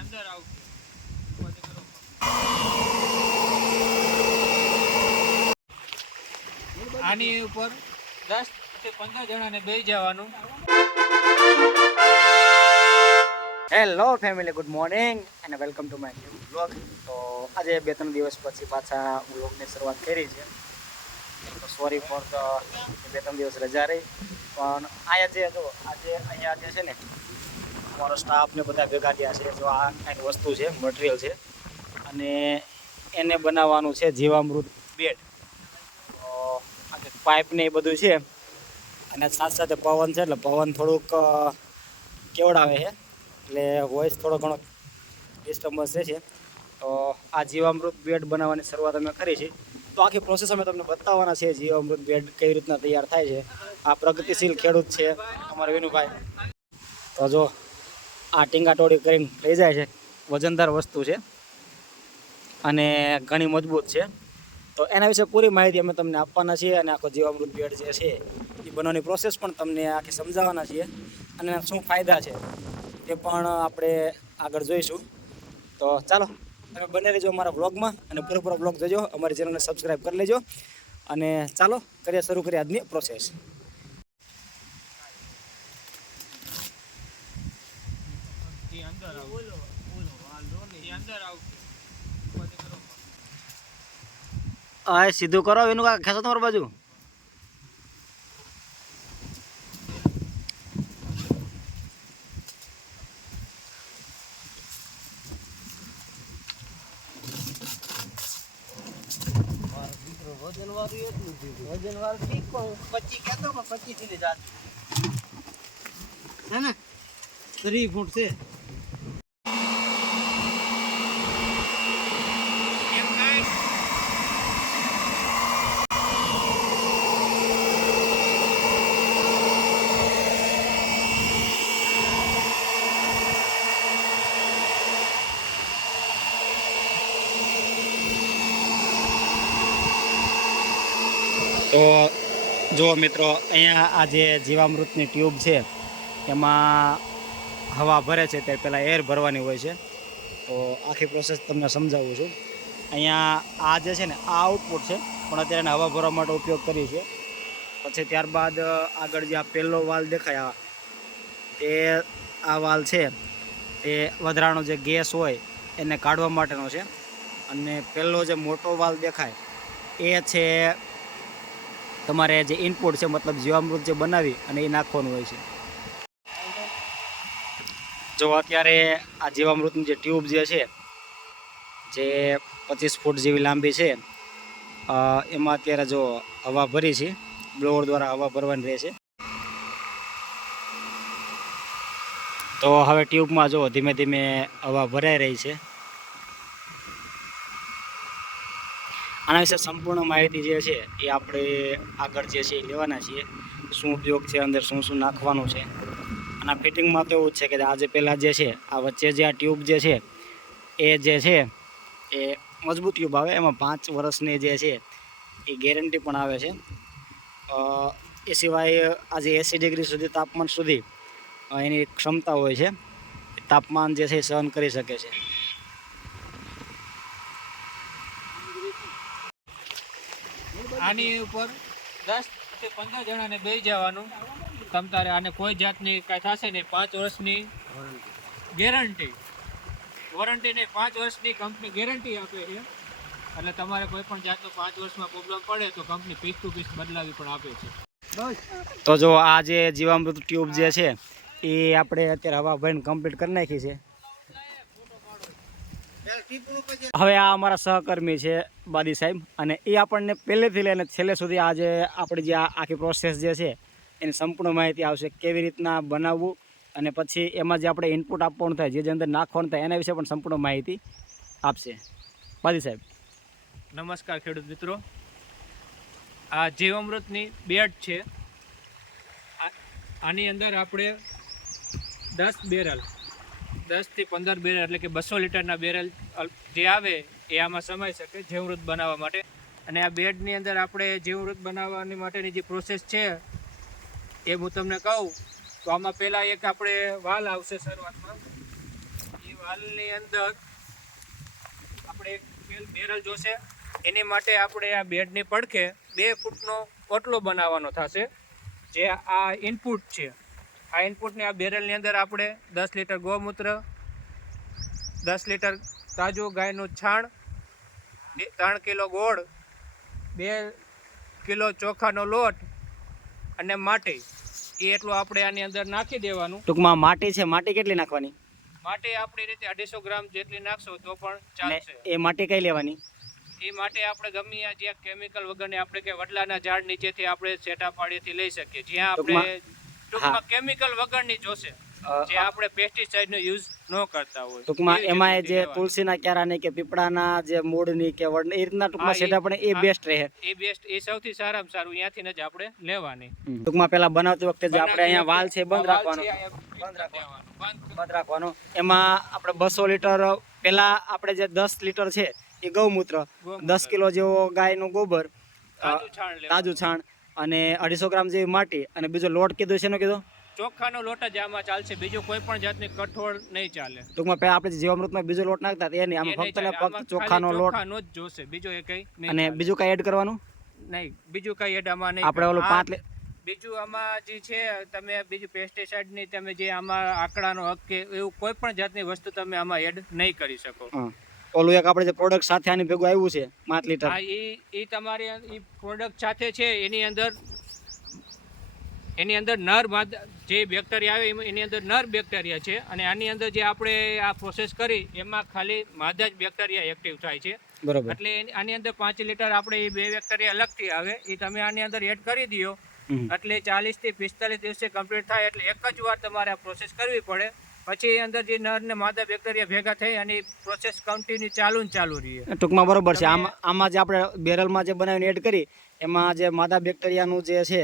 અંદર આવશે. આની ઉપર દસથી પંદર જણાને બે જવાનું. હેલો ફેમિલી ગુડ મોર્નિંગ અને welcome to my new blog તો આજે બે ત્રણ દિવસ પછી પાછા બ્લોગની શરૂઆત કરી છે. તો સોરી ફોર ધ બે ત્રણ દિવસ રજા રહી. પણ અહીંયા જે જો, આજે અહીંયા જે છે ને અમારો સ્ટાફ ને બધા ભેગા થયા છે, જો આ કાંઈક વસ્તુ છે મટીરિયલ છે. અને એને બનાવવાનું છે જીવામૃત બેડ. પાઇપ ને એ બધું છે, અને સાથે સાથે પવન છે, એટલે પવન થોડુંક કેવડાવે છે. એટલે વોઇસ થોડો ઘણો ડિસ્ટર્બન્સ રહે છે. તો આ જીવામૃત બેડ બનાવવાની શરૂઆત અમે કરી છે. તો આખી પ્રોસેસ અમે તમને બતાવવાના છે જીવામૃત બેડ કઈ રીતના તૈયાર થાય છે. આ પ્રગતિશીલ ખેડૂત છે અમારા વિનુભાઈ. તો જો આ ટીંગાટોળી કરીને લઈ જાય છે. વજનદાર વસ્તુ છે. અને ઘણી મજબૂત છે. તો એના વિશે પૂરી માહિતી અમે તમને આપવાના છીએ અને આખો જીવામૃત બેડ જે છે એ બનાવવાની પ્રોસેસ પણ તમને આખી સમજાવવાના છીએ અને શું ફાયદા છે એ પણ આપણે આગળ જોઈશું. તો ચાલો, તમે બને રહેજો અમારા બ્લોગમાં અને પૂરેપૂરો બ્લોગ જોજો. અમારી ચેનલને સબસ્ક્રાઈબ કરી લેજો. અને ચાલો કરીએ શરૂ કરીએ આજની પ્રોસેસ એ અંદર આવશે એ અંદર આવશે ઉપાધિ કરો. આ સીધું કરો, એનું કાંઈ ખેંચો તમારી બાજુ. વજન વાળું ઠીક પણ પચી કહેતો પણ પચી સુધી જાત હે ને? ત્રીસ ફૂટ છે એમ કાંઈ તો જુઓ મિત્રો, અહીંયા આ જે જીવામૃતની ટ્યુબ છે, એમાં હવા ભરે છે, તે પહેલાં એર ભરવાની હોય છે. તો આખી પ્રોસેસ તમને સમજાવું છું. અહીંયા આ જે છે ને, આ આઉટપુટ છે, પણ અત્યારે હવા ભરવા માટે ઉપયોગ કરીએ છે પછી ત્યારબાદ આગળ જે આ પહેલો વાલ દેખાય આ તે આ વાલ છે, એ વધારાનો જે ગેસ હોય, એને કાઢવા માટેનો છે. અને પહેલો જે મોટો વાલ દેખાય, એ છે તમારે જે ઇનપુટ છે, મતલબ જીવામૃત જે બનાવી અને એ નાખવાનું હોય છે. જો અત્યારે આ જીવામૃતની જે ટ્યુબ જે છે, જે પચીસ ફૂટ જેવી લાંબી છે એમાં અત્યારે જો હવા ભરી છે બ્લોવર દ્વારા હવા ભરવાની રહે છે. તો હવે ટ્યુબમાં જો ધીમે ધીમે હવા ભરાઈ રહી છે. આના વિશે સંપૂર્ણ માહિતી જે છે એ આપણે આગળ જે છે એ લેવાના છીએ. શું ઉપયોગ છે, અંદર શું શું નાખવાનું છે. અને ફિટિંગમાં તો એવું જ છે કે આજે પહેલાં જે છે, આ વચ્ચે જે આ ટ્યુબ જે છે, એ જે છે, એ મજબૂત ટ્યુબ આવે. એમાં પાંચ વર્ષની જે છે, એ ગેરંટી પણ આવે છે. એ સિવાય આજે એંસી ડિગ્રી સુધી તાપમાન સુધી એની ક્ષમતા હોય છે. તાપમાન જે છે સહન કરી શકે છે. આની ઉપર દસથી પંદર જણાને બે જવાનું. તમ તારે આને કોઈ જાતની કાંઈ થશે નહીં. પાંચ વર્ષની ગેરંટી. વોરંટી નહીં, પાંચ વર્ષની કંપની ગેરંટી આપે છે. એટલે તમારે કોઈ પણ જાતનો પાંચ વર્ષમાં પ્રોબ્લેમ પડે તો કંપની પીસ ટુ પીસ બદલાવી પણ આપે છે. તો જો આ જે જીવામૃત ટ્યુબ જે છે, એ આપણે અત્યારે હવા ભરીને કમ્પ્લીટ કરી નાખી છે. હવે આ અમારા સહકર્મી છે બાદી સાહેબ અને એ આપણને પહેલેથી લઈને છેલ્લે સુધી આ જે આપણી જે આખી પ્રોસેસ જે છે, એની સંપૂર્ણ માહિતી આવશે કેવી રીતના બનાવવું અને પછી એમાં જે આપણે ઇનપુટ આપવાનું થાય, જે જે અંદર નાખવાનું થાય, એના વિશે પણ સંપૂર્ણ માહિતી આપશે. બાદી સાહેબ. નમસ્કાર ખેડૂત મિત્રો. આ જીવામૃતની બેડ છે. આની અંદર આપણે દસ બેરલ દસથી પંદર બેરલ એટલે કે બસો લીટરના બેરલ જે આવે એ આમાં સમાઈ શકે જીવમૃત બનાવવા માટે. અને આ બેડની અંદર આપણે જીવમૃત બનાવવાની માટેની જે પ્રોસેસ છે, એ હું તમને કહું, તો આમાં પહેલાં એક આપણે વાલ આવશે શરૂઆતમાં. એ વાલની અંદર આપણે એક બેરલ જોશે. એની માટે આપણે આ બેડની પડખે બે ફૂટનો ઓટલો બનાવવાનો થશે, જે આ ઇનપુટ છે. આ ઇનપુટની આ બેરલની અંદર આપણે દસ લીટર ગૌમૂત્ર દસ લીટર તાજું ગાયનું છાણ ત્રણ કિલો ગોળ બે કિલો ચોખાનો લોટ અને માટી. એ એટલું આપણે આની અંદર નાખી દેવાનું. ટૂંકમાં માટી છે માટી કેટલી નાખવાની? માટી આપણી રીતે અઢીસો ગ્રામ જેટલી નાખશો તો પણ ચાલશે. એ માટી કઈ લેવાની? એ માટે આપણે ગમે જ્યાં કેમિકલ વગરની આપણે કે વડલાના ઝાડ નીચેથી આપણે સેટા પાડીથી લઈ શકીએ. જ્યાં આપણે ટૂંકમાં કેમિકલ વગરની જોશે જે આપણે પેસ્ટિસાઇડ નો યુઝ ન કરતા હોય. ટૂંકમાં એમાં જે. તુલસીના ક્યારાની કે પીપળાના જે મૂળની કે વડ એ રીતના ટૂંકમાં સેટા પણ એ બેસ્ટ રહે. એ બેસ્ટ એ સૌથી સારામાં સારું અહીંયાથી જ આપણે લેવાની. ટૂંકમાં પેલા બનાવતી વખતે જે આપણે અહીંયા વાલ છે બંધ રાખવાનો. બંધ રાખવાનો. બંધ બંધ રાખવાનો. એમાં આપણે બસો લીટર પેલા આપણે જે દસ લીટર છે એ ગૌમૂત્ર. દસ કિલો જેવો ગાયનું ગોબર અ, તાજું છાણ. તાજું છાણ અને અઢીસો ગ્રામ જેવી માટી અને બીજો લોટ કીધું છે એનો કીધું? ચોખાનો લોટ જ આમાં ચાલશે બીજું કોઈ પણ જાતની કઠોળ નહીં ચાલે. ટૂંકમાં પહેલા આપણે જીવામૃતમાં બીજો લોટ નાખતા એ નહીં આમાં ફક્ત ને ફક્ત ચોખાનો લોટ. નો જ જોશે બીજું એ કઈ અને બીજું કઈ એડ કરવાનું? નહીં બીજું કઈ એડ આમાં નહીં આપણે ઓલું પાંચ બીજું આમાં જે છે તમે બીજું પેસ્ટિસાઇડની તમે જે આમાં આંકડાનો હક કે એવું કોઈ પણ જાતની વસ્તુ તમે આમાં એડ નહીં કરી શકો. ઓલું એક આપણે જે પ્રોડક્ટ સાથે આની ભેગું આવ્યું છે પાંચ લીટર. હા એ એ તમારી એ પ્રોડક્ટ સાથે છે એની અંદર એની અંદર નર જે બેક્ટેરિયા આવે એની અંદર નર બેક્ટેરિયા છે અને આની અંદર જે આપણે આ પ્રોસેસ કરી એમાં ખાલી માદા જ બેક્ટેરિયા એક્ટિવ થાય છે. બરાબર. એટલે આની અંદર પાંચ લીટર આપણે એ બે બેક્ટેરિયા અલગથી આવે એ તમે આની અંદર એડ કરી દો એટલે ચાલીસથી પિસ્તાલીસ દિવસે કમ્પ્લીટ થાય એટલે એક જ વાર તમારે આ પ્રોસેસ કરવી પડે. પછી અંદર જે નર ને માદા બેક્ટેરિયા ભેગા થઈ અને પ્રોસેસ કન્ટિન્યુ ચાલુ ને ચાલુ રહી. ટૂંકમાં બરોબર છે. આમ આમાં જે આપણે બેરલમાં જે બનાવીને એડ કરી એમાં જે માદા બેક્ટેરિયાનું જે છે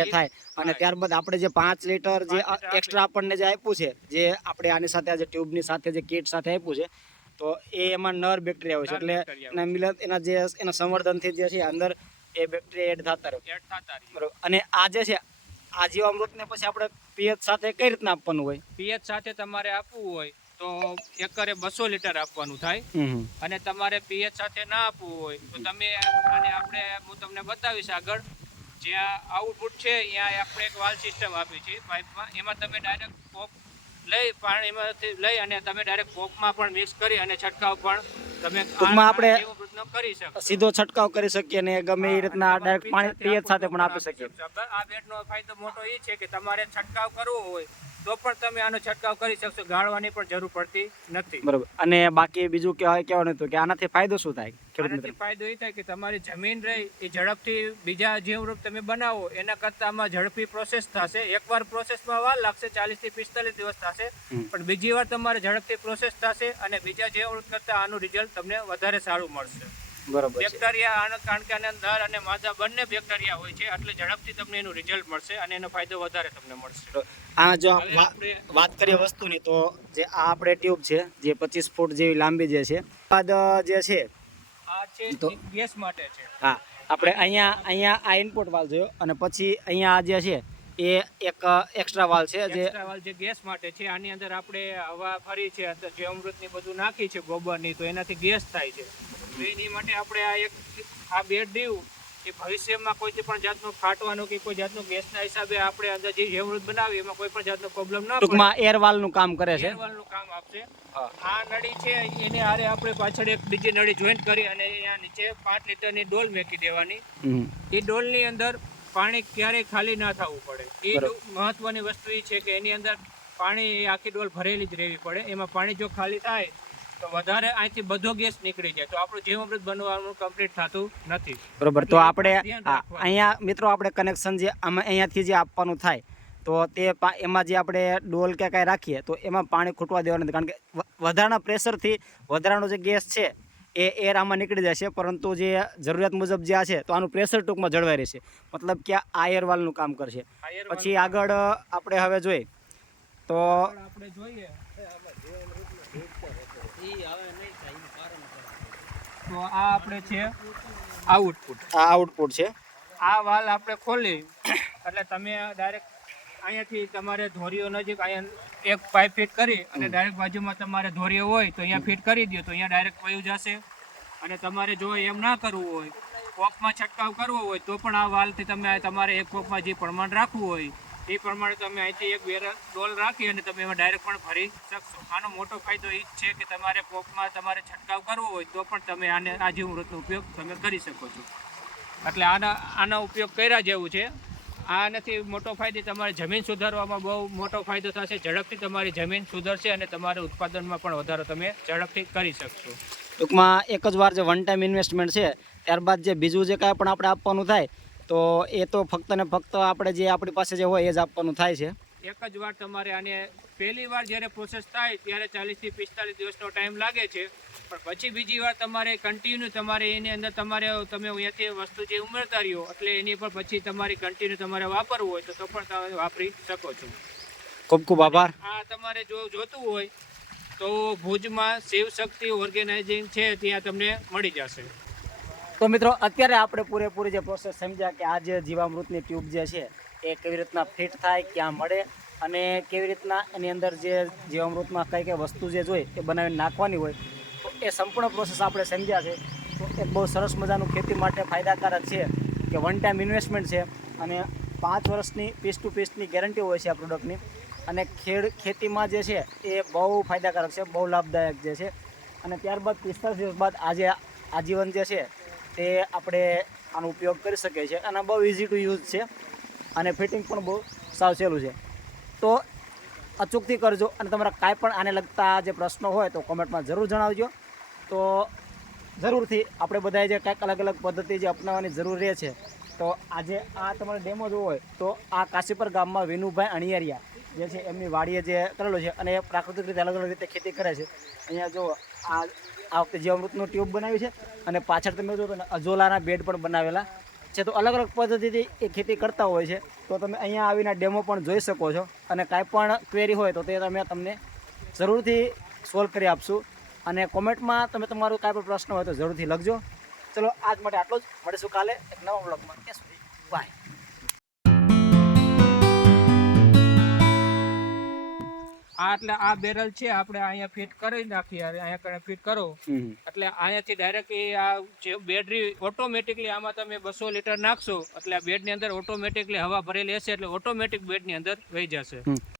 એ થાય. અને ત્યારબાદ આપણે જે પાંચ લીટર જે એક્સ્ટ્રા આપણને જે આપ્યું છે જે આપણે આની સાથે જે ટ્યુબની સાથે જે કીટ સાથે આપ્યું છે તો એ એમાં નર બેક્ટેરિયા હોય છે. એટલે એના મિલન એના જે એના સંવર્ધનથી જે છે અંદર એ બેક્ટેરિયા એડ થતા રહે. અને આ જે છે આ જીવામૃતને પછી આપણે પીએચ સાથે કઈ રીતના આપવાનું હોય? પીએચ સાથે તમારે આપવું હોય તો એકરે બસો લીટર આપવાનું થાય. અને તમારે પીએચ સાથે ના આપવું હોય તો તમે અને આપણે હું તમને બતાવીશ આગળ. જ્યાં આઉટપુટ છે ત્યાં આપણે એક વાલ સિસ્ટમ આપી છે પાઇપમાં એમાં તમે ડાયરેક્ટ પોપ લઈ પાણીમાંથી લઈ અને તમે ડાયરેક્ટ પોપમાં પણ મિક્સ કરી અને છંટકાવ પણ તમે આપણે સીધો છંટકાવ કરી શકીએ ને ગમે એ રીતના ડાયરેક્ટ પાણી પિયત સાથે પણ આપી શકીએ. આ બેટનો ફાયદો મોટો એ છે કે તમારે છંટકાવ કરવો હોય તો પણ તમે આનો છંટકાવ કરી શકશો. ગાળવાની પણ જરૂર પડતી નથી. બરોબર. અને બાકી બીજું કહેવાય કહેવાનું હતું કે આનાથી ફાયદો શું થાય? આનાથી ફાયદો એ થાય કે તમારી જમીન રહી એ ઝડપથી બીજા જીવરૂપ તમે બનાવો એના કરતાં આમાં ઝડપી પ્રોસેસ થશે. એકવાર પ્રોસેસમાં વાર લાગશે ચાલીસથી પિસ્તાલીસ દિવસ થશે. પણ બીજી વાર તમારે ઝડપથી પ્રોસેસ થશે અને બીજા જીવરૂપ કરતાં આનું રિઝલ્ટ તમને વધારે સારું મળશે. બરોબર બેક્ટેરિયા આના કાણકાની અંદર અને માદા બંને બેક્ટેરિયા હોય છે. એટલે ઝડપથી તમને એનું રિઝલ્ટ મળશે અને એનો ફાયદો વધારે તમને મળશે. આ જો વાત કરીએ વસ્તુની તો જે આ આપણે ટ્યુબ છે જે પચીસ ફૂટ જેવી લાંબી જે છે બાદ જે છે આ છે ગેસ માટે છે. હા આપણે અહીંયા અહીંયા આ ઇનપુટ વાલ જોયો અને પછી અહીંયા આ જે છે એ એક એક્સ્ટ્રા વાલ છે જે એક્સ્ટ્રા વાલ જે ગેસ માટે છે આની અંદર આપણે હવા ફરી છે અંદર જે અમૃતની બધું નાખી છે ગોબરની તો એનાથી ગેસ થાય છે. તો એની માટે આપણે આ એક આ બેડ દીવું એ ભવિષ્યમાં કોઈ પણ જાતનું ફાટવાનું કે કોઈ જાતનું ગેસના હિસાબે આપણે અંદર જે જીવમૃત બનાવીએ એમાં કોઈ પણ જાતનો પ્રોબ્લેમ ના ટૂંકમાં એર વાલનું કામ કરે છે. એરવાલનું કામ આપશે. આ નળી છે એને હારે આપણે પાછળ એક બીજી નળી જોઈન્ટ કરી અને અહીંયા નીચે પાંચ લીટરની ડોલ મેકી દેવાની. એ ડોલની અંદર પાણી ક્યારેય ખાલી ના થવું પડે. એ. મહત્વની વસ્તુ એ છે કે એની અંદર પાણી આખી ડોલ ભરેલી જ રહેવી પડે. એમાં પાણી જો ખાલી થાય તો વધારે અહીંથી બધો ગેસ નીકળી જાય. તો આપણું જીવામૃત બનવાનું કમ્પ્લીટ થતું નથી. બરોબર. તો આપણે. અહીંયા મિત્રો આપણે કનેક્શન જે આમાં અહીંયાથી જે આપવાનું થાય તો તે એમાં જે આપણે ડોલ કે કાંઈ રાખીએ તો એમાં પાણી ખૂટવા દેવાનું નથી. કારણ કે વધારાના પ્રેશરથી વધારાનો જે ગેસ છે એ એર આમાં નીકળી જશે પરંતુ જે જરૂરિયાત મુજબ જે આ છે તો આનું પ્રેશર ટૂંકમાં જળવાઈ રહેશે. મતલબ કે આ એર વાલનું કામ કરશે. પછી આગળ આપણે હવે જોઈએ. તો આપણે જોઈએ. તો આ આપણે છે આઉટપુટ આ આઉટપુટ છે. આ વાલ આપણે ખોલી. એટલે તમે ડાયરેક્ટ અહીંયાથી તમારે ધોરીઓ નજીક અહીંયા એક પાઇપ ફિટ કરી અને ડાયરેક્ટ બાજુમાં તમારે ધોરીઓ હોય તો અહીંયા ફિટ કરી દો તો અહીંયા ડાયરેક્ટ વયું જશે. અને તમારે જો એમ ના કરવું હોય કોકમાં છંટકાવ કરવો હોય તો પણ આ વાલથી તમે તમારે એક કોકમાં જે પ્રમાણ રાખવું હોય એ પ્રમાણે તમે અહીંથી એક વેર ડોલ રાખી અને તમે એમાં ડાયરેક્ટ પણ ભરી શકશો. આનો મોટો ફાયદો એ જ છે કે તમારે કોકમાં તમારે છંટકાવ કરવો હોય તો પણ તમે આને આ જીવમૃતનો ઉપયોગ તમે કરી શકો છો. એટલે આના આનો ઉપયોગ કર્યા જેવું છે. આનાથી મોટો ફાયદો, તમારે જમીન સુધારવામાં બહુ મોટો ફાયદો થશે. ઝડપથી તમારી જમીન સુધરશે અને તમારે ઉત્પાદનમાં પણ વધારો તમે ઝડપથી કરી શકશો. ટૂંકમાં એક જ વાર જે વન ટાઈમ ઇન્વેસ્ટમેન્ટ છે, ત્યારબાદ જે બીજું જે કાંઈ પણ આપણે આપવાનું થાય, તો એ તો ફક્ત ને ફક્ત આપણે જે આપણી પાસે જે હોય એ જ આપવાનું થાય છે. એક જ વાર તમારે આને પહેલી વાર જ્યારે પ્રોસેસ થાય ત્યારે ચાલીસથી પિસ્તાલીસ દિવસનો ટાઈમ લાગે છે. પણ પછી બીજી વાર તમારે કન્ટિન્યુ તમારે એની અંદર તમારે તમે અહીંયાથી વસ્તુ જે ઉમેરતા રહ્યો એટલે એની પર પછી તમારી કન્ટિન્યુ તમારે વાપરવું હોય તો તો પણ તમે વાપરી શકો છો. ખૂબ ખૂબ આભાર. આ તમારે જો જોતું હોય તો ભુજમાં શિવ શક્તિ ઓર્ગેનાઇઝિંગ છે ત્યાં તમને મળી જશે. તો મિત્રો અત્યારે આપણે પૂરેપૂરી જે પ્રોસેસ સમજ્યા કે આ જે જીવામૃતની ટ્યુબ જે છે એ કેવી રીતના ફિટ થાય, ક્યાં મળે અને કેવી રીતના એની અંદર જે જીવામૃતમાં કઈ કઈ વસ્તુ જે જોઈએ એ બનાવીને નાખવાની હોય, તો એ સંપૂર્ણ પ્રોસેસ આપણે સમજ્યા છે. તો એક બહુ સરસ મજાનું ખેતી માટે ફાયદાકારક છે કે વન ટાઈમ ઇન્વેસ્ટમેન્ટ છે અને પાંચ વર્ષની પીસ ટુ પીસની ગેરંટી હોય છે આ પ્રોડક્ટની અને ખેડ, ખેતીમાં જે છે એ બહુ ફાયદાકારક છે, બહુ લાભદાયક જે છે. અને ત્યારબાદ પિસ્તાલીસ દિવસ બાદ આજે આજીવન જે છે તે આપણે આનો ઉપયોગ કરી શકીએ છીએ અને બહુ ઇઝી ટુ યુઝ છે. અને ફિટિંગ પણ બહુ સાવ સહેલું છે. તો અચૂકથી કરજો અને તમારા કાંઈ પણ આને લગતા જે પ્રશ્નો હોય તો કોમેન્ટમાં જરૂર જણાવજો. તો જરૂરથી આપણે બધાએ જે કાંઈક અલગ અલગ પદ્ધતિ જે અપનાવવાની જરૂર રહે છે, તો આજે આ તમારે ડેમો જોવો હોય તો આ કાશીપર ગામમાં વિનુભાઈ અણિયારિયા જે છે એમની વાડીએ જે કરેલું છે અને પ્રાકૃતિક રીતે અલગ અલગ રીતે ખેતી કરે છે. અહીંયા જો આ આ વખતે જીવામૃતનું ટ્યુબ બનાવ્યું છે અને પાછળ તમે જો અજોલાના બેડ પણ બનાવેલા. છે તો અલગ અલગ પદ્ધતિથી એ ખેતી કરતા હોય છે. તો તમે અહીંયા આવીને ડેમો પણ જોઈ શકો છો અને કાંઈ પણ ક્વેરી હોય તો તે તમે તમને જરૂરથી સોલ્વ કરી આપશું. અને કોમેન્ટમાં તમે તમારું કાંઈ પણ પ્રશ્ન હોય તો જરૂરથી લખજો. ચલો, આજ માટે આટલું જ. મળીશું કાલે એક નવા બ્લોગમાં ત્યાં સુધી બાય આ એટલે આ બેરલ છે આપણે અહીંયા ફિટ કરી નાખીએ અહીંયા કણે ફિટ કરો. એટલે અહીંયાથી ડાયરેક્ટ એ આ જે બેટરી ઓટોમેટિકલી આમાં તમે બસો લીટર નાખશો એટલે આ બેડની અંદર ઓટોમેટિકલી હવા ભરેલી હશે એટલે ઓટોમેટિક બેડની અંદર વહી જશે.